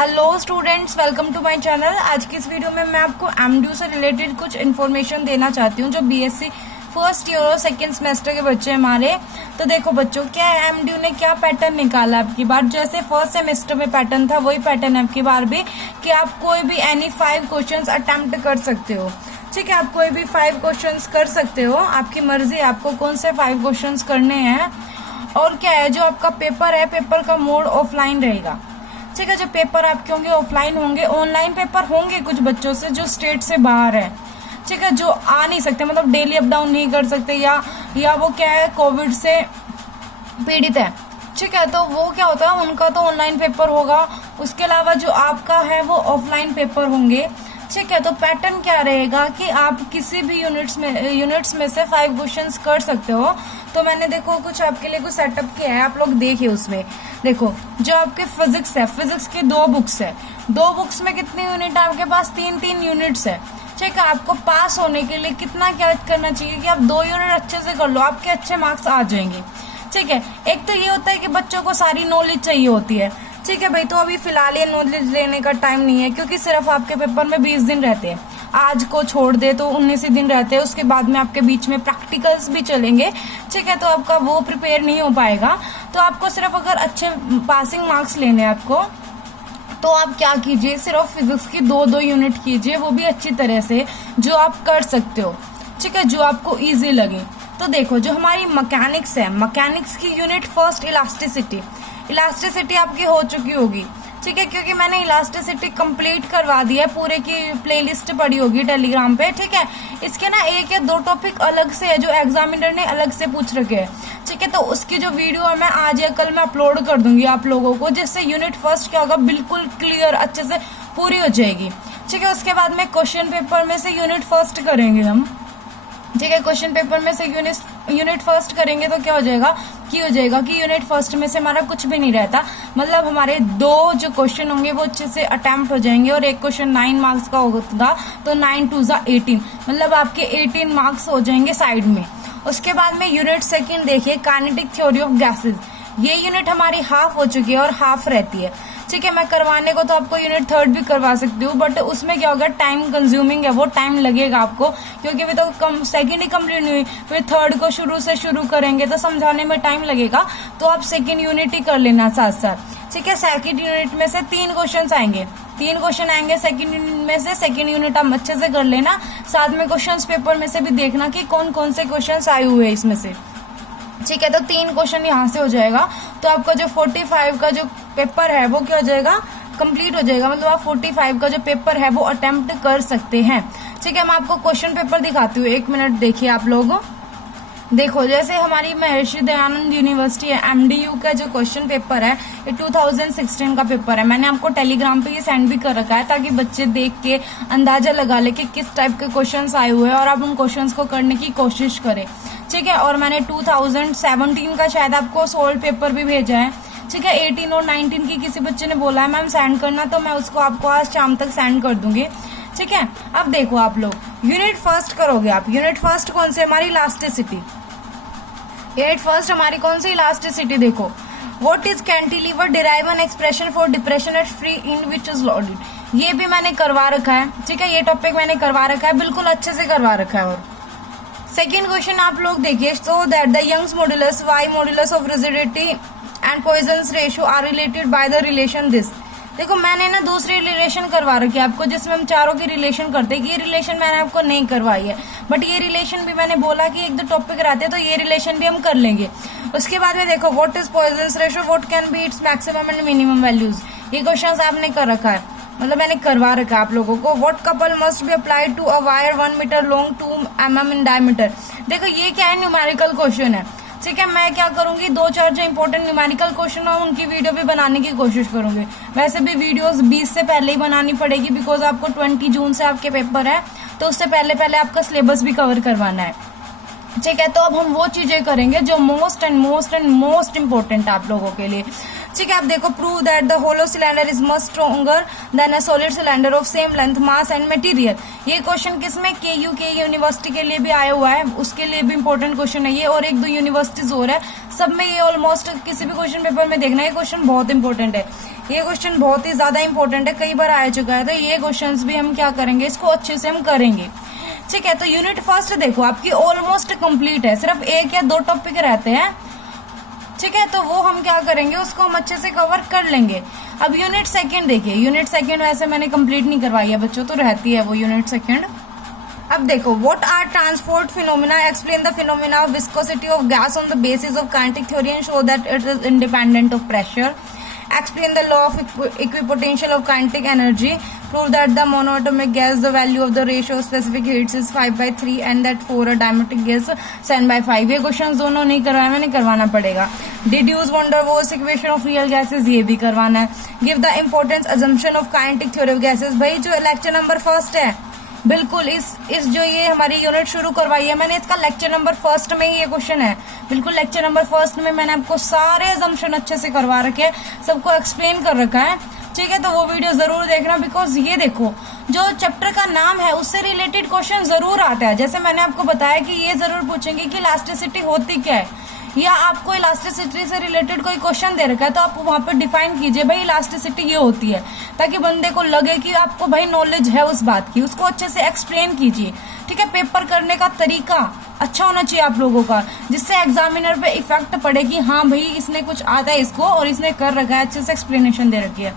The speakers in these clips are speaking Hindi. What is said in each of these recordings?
Hello students, welcome to my channel. आज की इस वीडियो में मैं आपको एमडीयू से रिलेटेड कुछ इन्फॉर्मेशन देना चाहती हूँ जो बीएससी फर्स्ट ईयर और सेकेंड सेमेस्टर के बच्चे हमारे। तो देखो बच्चों, क्या है एमडीयू ने क्या पैटर्न निकाला आपकी बार, जैसे फर्स्ट सेमेस्टर में पैटर्न था वही पैटर्न है आपकी बार भी, कि आप कोई भी एनी 5 क्वेश्चंस अटेम्प्ट कर सकते हो। ठीक है, आप कोई भी 5 क्वेश्चंस कर सकते हो, आपकी मर्जी है आपको कौन से 5 क्वेश्चंस करने हैं। और क्या है, जो आपका पेपर है, पेपर का मोड ऑफलाइन रहेगा। ठीक है, जो पेपर आपके होंगे ऑफलाइन होंगे। ऑनलाइन पेपर होंगे कुछ बच्चों से जो स्टेट से बाहर है, ठीक है, जो आ नहीं सकते, मतलब डेली अप डाउन नहीं कर सकते, या वो क्या है कोविड से पीड़ित है। ठीक है, तो वो क्या होता है, उनका तो ऑनलाइन पेपर होगा। उसके अलावा जो आपका है वो ऑफलाइन पेपर होंगे। ठीक है, तो पैटर्न क्या रहेगा कि आप किसी भी यूनिट्स में से 5 क्वेश्चंस कर सकते हो। तो मैंने देखो कुछ आपके लिए कुछ सेटअप किया है, आप लोग देखिए। उसमें देखो, जो आपके फिजिक्स है, फिजिक्स की 2 बुक्स है। 2 बुक्स में कितनी यूनिट है आपके पास? 3 यूनिट्स है। ठीक है, आपको पास होने के लिए कितना क्या करना चाहिए कि आप 2 यूनिट अच्छे से कर लो, आपके अच्छे मार्क्स आ जाएंगे। ठीक है, एक तो ये होता है कि बच्चों को सारी नॉलेज चाहिए होती है। ठीक है भाई, तो अभी फिलहाल ये नॉलेज लेने का टाइम नहीं है, क्योंकि सिर्फ आपके पेपर में 20 दिन रहते हैं। आज को छोड़ दे तो 19 ही दिन रहते हैं। उसके बाद में आपके बीच में प्रैक्टिकल्स भी चलेंगे। ठीक है, तो आपका वो प्रिपेयर नहीं हो पाएगा। तो आपको सिर्फ अगर अच्छे पासिंग मार्क्स लेने हैं आपको, तो आप क्या कीजिए, सिर्फ फिजिक्स की 2 यूनिट कीजिए, वो भी अच्छी तरह से, जो आप कर सकते हो। ठीक है, जो आपको इजी लगे। तो देखो, जो हमारी मैकेनिक्स है, मैकेनिक्स की यूनिट फर्स्ट इलास्टिसिटी आपकी हो चुकी होगी। ठीक है, क्योंकि मैंने इलास्टिसिटी कंप्लीट करवा दिया है, पूरे की प्लेलिस्ट पड़ी होगी टेलीग्राम पे। ठीक है, इसके ना 1 या 2 टॉपिक अलग से है जो एग्जामिनर ने अलग से पूछ रखे हैं। ठीक है, तो उसकी जो वीडियो है मैं आज या कल मैं अपलोड कर दूंगी आप लोगों को, जिससे यूनिट फर्स्ट क्या होगा, बिल्कुल क्लियर अच्छे से पूरी हो जाएगी। ठीक है, उसके बाद में क्वेश्चन पेपर में से यूनिट फर्स्ट करेंगे हम। ठीक है, क्वेश्चन पेपर में से यूनिट फर्स्ट करेंगे तो क्या हो जाएगा कि यूनिट फर्स्ट में से हमारा कुछ भी नहीं रहता, मतलब हमारे 2 जो क्वेश्चन होंगे वो अच्छे से अटेम्प्ट हो जाएंगे। और एक क्वेश्चन 9 मार्क्स का होगा, तो 9 2 18, मतलब आपके 18 मार्क्स हो जाएंगे साइड में। उसके बाद में यूनिट सेकंड देखिए, काइनेटिक थ्योरी ऑफ गैसेज। ये यूनिट हमारी हाफ हो चुकी है और हाफ रहती है। ठीक है, मैं करवाने को तो आपको यूनिट थर्ड भी करवा सकती हूँ, बट उसमें क्या होगा, टाइम कंज्यूमिंग है, वो टाइम लगेगा आपको, क्योंकि वे तो सेकंड ही कंप्लीट नहीं हुई, फिर थर्ड को शुरू करेंगे तो समझाने में टाइम लगेगा। तो आप सेकंड यूनिट ही कर लेना साथ साथ। ठीक है, सेकंड यूनिट में से 3 क्वेश्चन आएंगे, 3 क्वेश्चन आएंगे सेकंड यूनिट में से। सेकंड यूनिट आप अच्छे से कर लेना, साथ में क्वेश्चन पेपर में से भी देखना कि कौन कौन से क्वेश्चन आए हुए हैं इसमें से। ठीक है, तो 3 क्वेश्चन यहाँ से हो जाएगा, तो आपका जो 45 का जो पेपर है वो क्या हो जाएगा, कंप्लीट हो जाएगा। मतलब आप 45 का जो पेपर है वो अटेम्प्ट कर सकते हैं। ठीक है, मैं आपको क्वेश्चन पेपर दिखाती हूँ, 1 मिनट देखिए आप लोग। देखो, जैसे हमारी महर्षि दयानंद यूनिवर्सिटी है, एमडीयू का जो क्वेश्चन पेपर है ये 2016 का पेपर है। मैंने आपको टेलीग्राम पे ये सेंड भी कर रखा है, ताकि बच्चे देख के अंदाजा लगा ले कि किस टाइप के क्वेश्चंस आए हुए हैं और आप उन क्वेश्चंस को करने की कोशिश करें। ठीक है, और मैंने 2017 का शायद आपको सोल्व पेपर भी भेजा है। ठीक है, 18 और 19 की किसी बच्चे ने बोला है मैम सेंड करना, तो मैं उसको आपको आज शाम तक सेंड कर दूंगी। ठीक है, अब देखो आप लोग यूनिट फर्स्ट करोगे आप। यूनिट फर्स्ट कौन सी, हमारी इलास्टिसिटी। यूनिट फर्स्ट हमारी कौन सी, इलास्टिसिटी। देखो, what is cantilever, derive an expression for depression at free in which is loaded. ये भी मैंने करवा रखा है। ठीक है, ये टॉपिक मैंने करवा रखा है, बिल्कुल अच्छे से करवा रखा है। और सेकेंड क्वेश्चन आप लोग देखिए, so that the Young's modulus, Y modulus of rigidity and Poisson's ratio are related by the relation this. देखो, मैंने ना दूसरी रिलेशन करवा रखी है आपको, जिसमें हम चारों की रिलेशन करते हैं। ये रिलेशन मैंने आपको नहीं करवाई है, बट ये रिलेशन भी मैंने बोला कि 1-2 टॉपिक रहते हैं, तो ये रिलेशन भी हम कर लेंगे। उसके बाद में देखो, what is Poisson's ratio, what can be its maximum and minimum values. ये क्वेश्चन आपने कर रखा है, मतलब मैंने करवा रखा है आप लोगों को। What couple must be applied to a wire 1 metre long 2 mm in diameter. देखो, ये क्या है, न्यूमेरिकल क्वेश्चन है। ठीक है, मैं क्या करूंगी, 2-4 जो इंपॉर्टेंट न्यूमेरिकल क्वेश्चन हो उनकी वीडियो भी बनाने की कोशिश करूंगी। वैसे भी वीडियोस 20 से पहले ही बनानी पड़ेगी, बिकॉज आपको 20 जून से आपके पेपर है, तो उससे पहले आपका सिलेबस भी कवर करवाना है। ठीक है, तो अब हम वो चीजें करेंगे जो मोस्ट इम्पोर्टेंट आप लोगों के लिए। ठीक है, अब देखो prove that the hollow cylinder is much stronger than a solid cylinder of same length mass and material. ये क्वेश्चन किसमें, के यूनिवर्सिटी के लिए भी आया हुआ है, उसके लिए भी इंपॉर्टेंट क्वेश्चन है ये, और एक दो यूनिवर्सिटीज और है, सब में ये ऑलमोस्ट किसी भी क्वेश्चन पेपर में देखना, ये क्वेश्चन बहुत इंपॉर्टेंट है, ये क्वेश्चन बहुत ही ज्यादा इंपॉर्टेंट है, कई बार आ चुका है, तो ये क्वेश्चन भी हम क्या करेंगे, इसको अच्छे से हम करेंगे। ठीक है, तो यूनिट फर्स्ट देखो आपकी ऑलमोस्ट कंप्लीट है, सिर्फ एक या दो टॉपिक रहते हैं। ठीक है, तो वो हम क्या करेंगे, उसको हम अच्छे से कवर कर लेंगे। अब यूनिट सेकंड देखिए, यूनिट सेकंड वैसे मैंने कंप्लीट नहीं करवाई है बच्चों, तो रहती है वो यूनिट सेकंड। अब देखो, what are transport phenomena, explain the phenomena of viscosity of gas on the basis of kinetic theory and show that it is independent of pressure. Explain the law of equipotential of kinetic energy. Prove that the monoatomic gas, the value of the ratio of specific heats is 5/3 and that for a diametric gas 7/5. ये क्वेश्चन दोनों नहीं करवाए, मैंने करवाना पड़ेगा। Deduce van der Waals equation of real gases, ये भी करवाना है। Give the importance assumption of kinetic theory of gases। भाई जो लेक्चर नंबर फर्स्ट है, बिल्कुल इस जो ये हमारी यूनिट शुरू करवाई है मैंने, इसका लेक्चर नंबर फर्स्ट में ही ये क्वेश्चन है, बिल्कुल लेक्चर नंबर फर्स्ट में मैंने आपको सारे असम्पशन अच्छे से करवा रखे हैं, सबको एक्सप्लेन कर रखा है। ठीक है, तो वो वीडियो जरूर देखना, बिकॉज ये देखो जो चैप्टर का नाम है उससे रिलेटेड क्वेश्चन जरूर आता है। जैसे मैंने आपको बताया कि ये जरूर पूछेंगे कि इलास्टिसिटी होती क्या है, या आपको इलास्टिसिटी से रिलेटेड कोई क्वेश्चन दे रखा है तो आप वहां पर डिफाइन कीजिए भाई इलास्टिसिटी ये होती है, ताकि बंदे को लगे कि आपको भाई नॉलेज है उस बात की, उसको अच्छे से एक्सप्लेन कीजिए। ठीक है, पेपर करने का तरीका अच्छा होना चाहिए आप लोगों का, जिससे एग्जामिनर पे इफेक्ट पड़े कि हाँ भाई इसने कुछ आता है इसको और इसने कर रखा है, अच्छे से एक्सप्लेनेशन दे रखी है।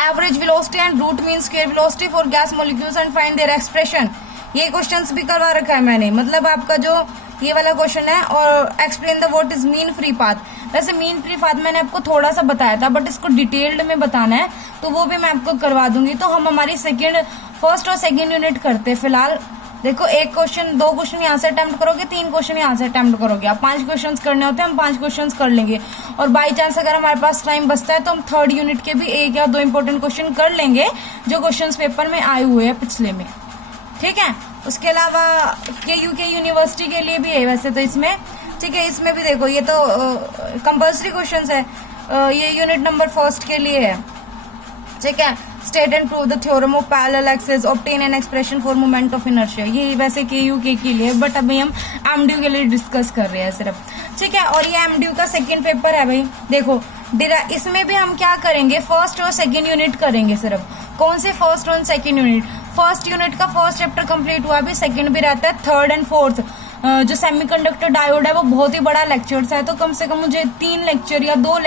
Average velocity and root mean square velocity for gas molecules and find their expression, ये क्वेश्चंस भी करवा रखा है मैंने, मतलब आपका जो ये वाला क्वेश्चन है। और explain the what is mean free path, वैसे मीन फ्री पाथ मैंने आपको थोड़ा सा बताया था, बट इसको डिटेल्ड में बताना है तो वो भी मैं आपको करवा दूंगी। तो हम हमारी फर्स्ट और सेकेंड यूनिट करते फिलहाल। देखो एक क्वेश्चन, दो क्वेश्चन यहाँ से अटेम्प्ट करोगे, तीन क्वेश्चन यहाँ से अटेम्प्ट करोगे, आप 5 क्वेश्चन करने होते हैं, हम 5 क्वेश्चन कर लेंगे। और बाई चांस अगर हमारे पास टाइम बचता है तो हम थर्ड यूनिट के भी 1 या 2 इंपॉर्टेंट क्वेश्चन कर लेंगे जो क्वेश्चन पेपर में आए हुए हैं पिछले में। ठीक है, उसके अलावा के यूनिवर्सिटी के लिए भी है वैसे तो इसमें। ठीक है, इसमें भी देखो ये तो कंपल्सरी क्वेश्चंस है, ये यूनिट नंबर फर्स्ट के लिए है। ठीक है, state and prove the theorem of parallel axis, obtain N expression for moment of inertia, ये वैसे के लिए, बट अभी हम एमडीयू के लिए डिस्कस कर रहे हैं सिर्फ। ठीक है, और ये एमडीयू का सेकेंड पेपर है भाई। देखो इसमें भी हम क्या करेंगे, फर्स्ट और सेकेंड यूनिट करेंगे सिर्फ। कौन से फर्स्ट और सेकेंड यूनिट, फर्स्ट यूनिट का फर्स्ट चैप्टर कंप्लीट हुआ, अभी सेकेंड भी रहता है, थर्ड एंड फोर्थ जो सेमीकंडक्टर डायोड है वो बहुत ही बड़ा लेक्चर्स है, तो कम से कम मुझे 3 लेक्चर या 2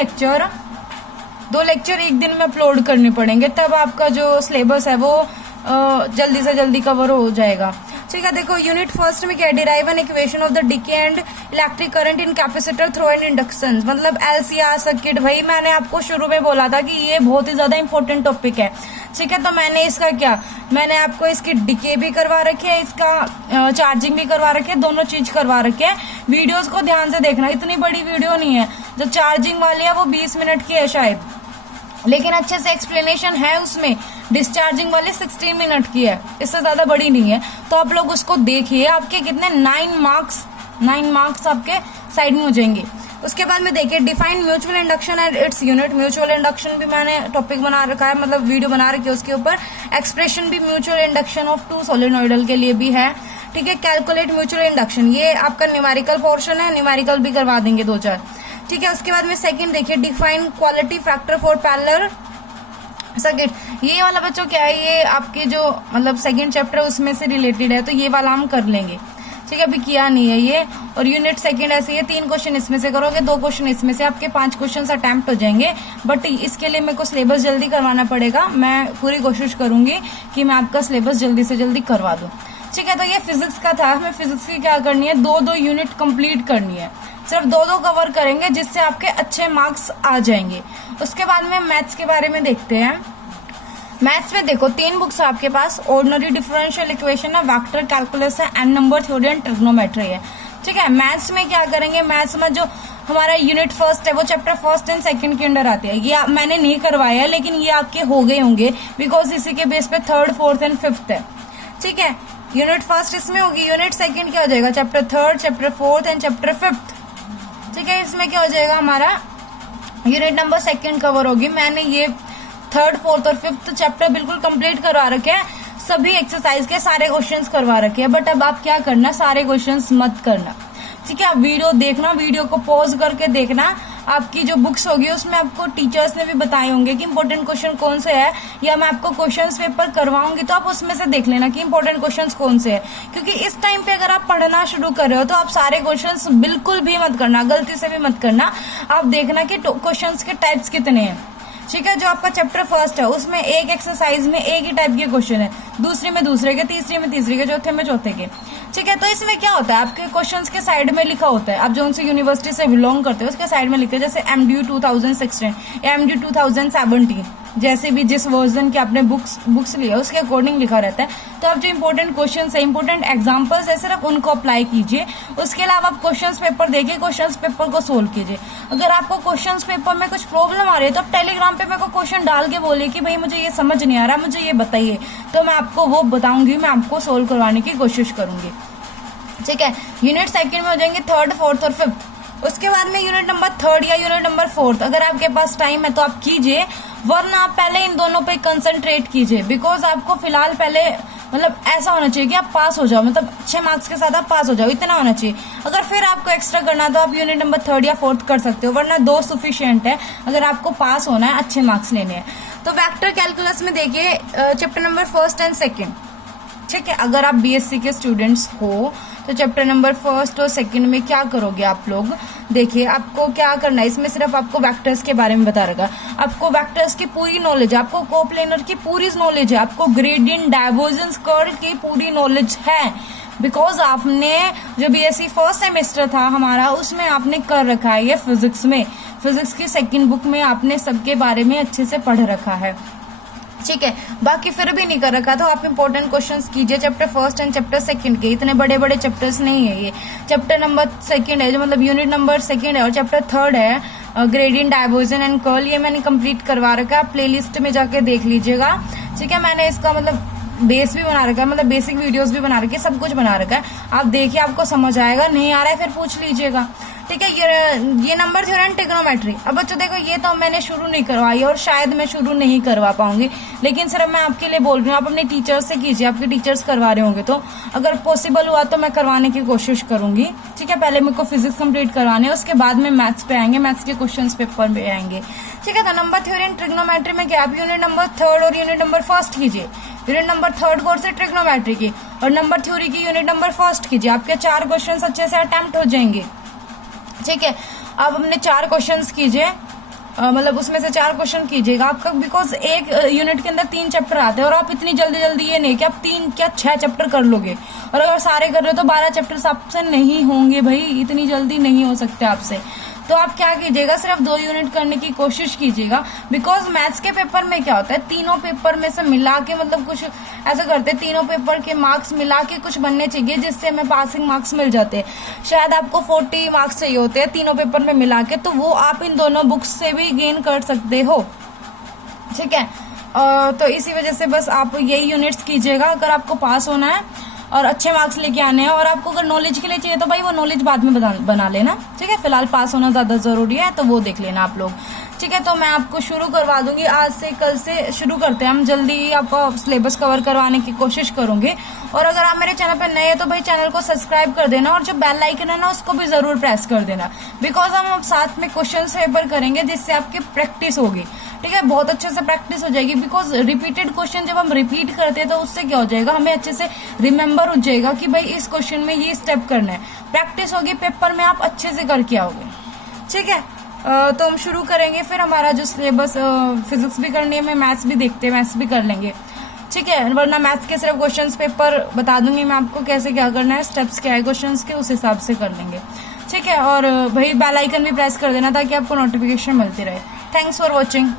लेक्चर एक दिन में अपलोड करने पड़ेंगे, तब आपका जो सिलेबस है वो जल्दी से जल्दी कवर हो जाएगा। ठीक है, देखो यूनिट फर्स्ट में क्या, derive an equation of the decay and electric current in capacitor through and induction, मतलब एलसीआर सर्किट। भाई मैंने आपको शुरू में बोला था कि ये बहुत ही ज्यादा इंपॉर्टेंट टॉपिक है। ठीक है, तो मैंने इसका क्या, मैंने आपको इसकी डीके भी करवा रखी है, इसका चार्जिंग भी करवा रखी है, दोनों चीज करवा रखी है। वीडियोस को ध्यान से देखना, इतनी बड़ी वीडियो नहीं है, जो चार्जिंग वाली है वो 20 मिनट की है शायद, लेकिन अच्छे से एक्सप्लेनेशन है उसमें। डिस्चार्जिंग वाली 16 मिनट की है, इससे ज्यादा बड़ी नहीं है, तो आप लोग उसको देखिए। आपके कितने 9 मार्क्स आपके साइड में हो जाएंगे। उसके बाद में देखिए define mutual induction and its unit, mutual induction भी मैंने टॉपिक बना रखा है, मतलब वीडियो बना रखी है उसके ऊपर। एक्सप्रेशन भी म्यूचुअल इंडक्शन ऑफ 2 सोलेनोइडल के लिए भी है। ठीक है, कैलकुलेट म्यूचुअल इंडक्शन, ये आपका न्यूमेरिकल पोर्शन है, न्यूमेरिकल भी करवा देंगे 2-4। ठीक है, उसके बाद में सेकंड देखिए define quality factor for parallel circuit, ये वाला बच्चों क्या है, ये आपके जो मतलब सेकंड चैप्टर है उसमें से रिलेटेड है, तो ये वाला हम कर लेंगे। ठीक है, अभी किया नहीं है ये। और यूनिट सेकंड ऐसे ही है, 3 क्वेश्चन इसमें से करोगे, 2 क्वेश्चन इसमें से, आपके 5 क्वेश्चन अटेम्प्ट हो जाएंगे। बट इसके लिए मेरे को सिलेबस जल्दी करवाना पड़ेगा, मैं पूरी कोशिश करूंगी कि मैं आपका सिलेबस जल्दी से जल्दी करवा दूं। ठीक है, तो ये फिजिक्स का था, हमें फिजिक्स की क्या करनी है, 2-2 यूनिट कंप्लीट करनी है, सिर्फ 2-2 कवर करेंगे, जिससे आपके अच्छे मार्क्स आ जाएंगे। उसके बाद में मैथ्स के बारे में देखते हैं। मैथ्स में देखो 3 बुक्स है आपके पास, ऑर्डिनरी डिफरेंशियल इक्वेशन है, वेक्टर कैलकुलस है, and number theory and trigonometry है। ठीक है, मैथ्स में क्या करेंगे, मैथ्स में जो हमारा यूनिट फर्स्ट है वो चैप्टर फर्स्ट एंड सेकंड के अंडर आती है, ये मैंने नहीं करवाया है, लेकिन ये आपके हो गए होंगे, बिकॉज इसी के बेस पे 3rd, 4th एंड 5th है। ठीक है, यूनिट फर्स्ट इसमें होगी, यूनिट सेकंड क्या हो जाएगा, chapter 3rd, chapter 4th and chapter 5th। ठीक है, इसमें क्या हो जाएगा हमारा यूनिट नंबर 2 कवर होगी। मैंने ये 3rd 4th और 5th चैप्टर बिल्कुल कंप्लीट करवा रखे हैं, सभी एक्सरसाइज के सारे क्वेश्चंस करवा रखे हैं। बट अब आप क्या करना, सारे क्वेश्चंस मत करना, ठीक है। आप वीडियो देखना, वीडियो को पॉज करके देखना। आपकी जो बुक्स होगी उसमें आपको टीचर्स ने भी बताए होंगे कि इंपॉर्टेंट क्वेश्चन कौन से है, या मैं आपको क्वेश्चंस पेपर करवाऊंगी तो आप उसमें से देख लेना कि इंपॉर्टेंट क्वेश्चंस कौन से है। क्योंकि इस टाइम पे अगर आप पढ़ना शुरू कर रहे हो तो आप सारे क्वेश्चंस बिल्कुल भी मत करना, गलती से भी मत करना। आप देखना कि क्वेश्चंस के टाइप्स कितने हैं, ठीक है। जो आपका चैप्टर 1 है उसमें एक एक्सरसाइज में एक ही टाइप के क्वेश्चन है, दूसरे में दूसरे के, तीसरे में तीसरे के, चौथे में चौथे के, ठीक है। तो इसमें क्या होता है, आपके क्वेश्चंस के साइड में लिखा होता है, आप जो उनसे यूनिवर्सिटी से बिलोंग करते हो उसके साइड में लिखते हैं, जैसे MDU 2016 या MDU 2017, जैसे भी जिस वर्जन के आपने बुक्स लिया उसके अकॉर्डिंग लिखा रहता है। तो आप जो इंपॉर्टेंट क्वेश्चन है, इंपॉर्टेंट एग्जाम्पल्स है, सिर्फ उनको अप्लाई कीजिए। उसके अलावा आप क्वेश्चंस पेपर देखिए, क्वेश्चंस पेपर को सोल्व कीजिए। अगर आपको क्वेश्चंस पेपर में कुछ प्रॉब्लम आ रही है तो आप टेलीग्राम पे मेरे को क्वेश्चन डाल के बोलिए कि भाई मुझे ये समझ नहीं आ रहा, मुझे ये बताइए, तो मैं आपको वो बताऊंगी, मैं आपको सोल्व करवाने की कोशिश करूंगी, ठीक है। यूनिट 2 में हो जाएंगे 3rd 4th और 5th। उसके बाद में यूनिट नंबर 3rd या यूनिट नंबर 4th, अगर आपके पास टाइम है तो आप कीजिए, वरना आप पहले इन दोनों पे कंसंट्रेट कीजिए। बिकॉज आपको फिलहाल पहले मतलब ऐसा होना चाहिए कि आप पास हो जाओ, मतलब 6 मार्क्स के साथ आप पास हो जाओ, इतना होना चाहिए। अगर फिर आपको एक्स्ट्रा करना तो आप यूनिट नंबर 3rd या 4th कर सकते हो, वरना 2 सफिशिएंट है अगर आपको पास होना है, अच्छे मार्क्स लेने हैं। तो वेक्टर कैलकुलस में देखिए chapter number 1st and 2nd, ठीक है। अगर आप BSc के स्टूडेंट्स हो तो चैप्टर नंबर 1st और 2nd में क्या करोगे आप लोग, देखिए आपको क्या करना है। इसमें सिर्फ आपको वेक्टर्स के बारे में बता रखा, आपको वेक्टर्स की पूरी नॉलेज है, आपको कोप्लेनर की पूरी नॉलेज है, आपको ग्रेडियंट, डाइवर्जेंस, कर्ल की पूरी नॉलेज है। बिकॉज आपने जो BSc 1st सेमेस्टर था हमारा उसमें आपने कर रखा है, ये फिजिक्स में, फिजिक्स की 2nd बुक में आपने सबके बारे में अच्छे से पढ़ रखा है, ठीक है। बाकी फिर भी नहीं कर रखा तो आप इंपॉर्टेंट क्वेश्चंस कीजिए chapter 1st and chapter 2nd के। इतने बड़े बड़े चैप्टर्स नहीं है ये, चैप्टर नंबर 2nd है जो मतलब यूनिट नंबर 2nd है, और चैप्टर 3rd है ग्रेडियंट, डाइवर्जन एंड कर्ल, ये मैंने कंप्लीट करवा रखा है। आप प्लेलिस्ट में जाके देख लीजिएगा, ठीक है। मैंने इसका मतलब बेस भी बना रखा है, मतलब बेसिक वीडियोस भी बना रखी है, सब कुछ बना रखा है। आप देखिए, आपको समझ आएगा, नहीं आ रहा है फिर पूछ लीजिएगा, ठीक है। ये नंबर थ्योरम, ट्रिग्नोमेट्री। अब बच्चों देखो ये तो मैंने शुरू नहीं करवाई और शायद मैं शुरू नहीं करवा पाऊंगी, लेकिन सिर्फ मैं आपके लिए बोल रही हूँ, आप अपने टीचर्स से कीजिए, आपके टीचर्स करवा रहे होंगे तो अगर पॉसिबल हुआ तो मैं करवाने की कोशिश करूंगी, ठीक है। पहले मेरे को फिजिक्स कंप्लीट करवाने, उसके बाद में मैथ्स पे आएंगे, मैथ्स के क्वेश्चन पेपर पे आएंगे, ठीक है। तो नंबर थ्योरम, ट्रिग्नोमेट्री में क्या, आप यूनिट नंबर 3rd और यूनिट नंबर 1st कीजिए, यूनिट नंबर 3rd कोर्स है ट्रिग्नोमेट्री की, और नंबर थ्योरी की यूनिट नंबर 1st कीजिए। आपके 4 क्वेश्चन अच्छे से अटेम्प्ट हो जाएंगे, ठीक है। आप अपने 4 क्वेश्चंस कीजिए, मतलब उसमें से 4 क्वेश्चन कीजिएगा आपका, बिकॉज एक यूनिट के अंदर 3 चैप्टर आते हैं और आप इतनी जल्दी जल्दी ये नहीं कि आप 3 क्या 6 चैप्टर कर लोगे, और अगर सारे कर रहे हो तो 12 चैप्टर्स आपसे नहीं होंगे भाई, इतनी जल्दी नहीं हो सकते आपसे। तो आप क्या कीजिएगा, सिर्फ 2 यूनिट करने की कोशिश कीजिएगा। बिकॉज मैथ्स के पेपर में क्या होता है, तीनों पेपर में से मिला के मतलब कुछ ऐसा करते हैं, तीनों पेपर के मार्क्स मिला के कुछ बनने चाहिए जिससे हमें पासिंग मार्क्स मिल जाते हैं। शायद आपको 40 मार्क्स चाहिए होते हैं तीनों पेपर में मिला के, तो वो आप इन दोनों बुक्स से भी गेन कर सकते हो, ठीक है। तो इसी वजह से बस आप यही यूनिट्स कीजिएगा अगर आपको पास होना है और अच्छे मार्क्स लेके आने हैं। और आपको अगर नॉलेज के लिए चाहिए तो भाई वो नॉलेज बाद में बना लेना, ठीक है। फिलहाल पास होना ज्यादा जरूरी है तो वो देख लेना आप लोग, ठीक है। तो मैं आपको शुरू करवा दूंगी, आज से कल से शुरू करते हैं हम, जल्दी आपका सिलेबस कवर करवाने की कोशिश करूंगी। और अगर आप मेरे चैनल पर नए हैं तो भाई चैनल को सब्सक्राइब कर देना, और जो बेल आइकन है ना उसको भी जरूर प्रेस कर देना, बिकॉज हम साथ में क्वेश्चन पेपर करेंगे जिससे आपकी प्रैक्टिस होगी, ठीक है। बहुत अच्छे से प्रैक्टिस हो जाएगी, बिकॉज रिपीटेड क्वेश्चन जब हम रिपीट करते हैं तो उससे क्या हो जाएगा, हमें अच्छे से रिमेम्बर हो जाएगा कि भाई इस क्वेश्चन में ये स्टेप करना है, प्रैक्टिस होगी, पेपर में आप अच्छे से करके आओगे, ठीक है। तो हम शुरू करेंगे फिर हमारा जो सिलेबस, फिजिक्स भी करनी है, मैं मैथ्स भी देखते हैं, मैथ्स भी कर लेंगे, ठीक है। वरना मैथ्स के सिर्फ क्वेश्चंस पेपर बता दूंगी मैं आपको कैसे क्या करना है, स्टेप्स क्या है क्वेश्चंस के, उस हिसाब से कर लेंगे, ठीक है। और भाई बेल आइकन भी प्रेस कर देना ताकि आपको नोटिफिकेशन मिलती रहे। Thanks for watching.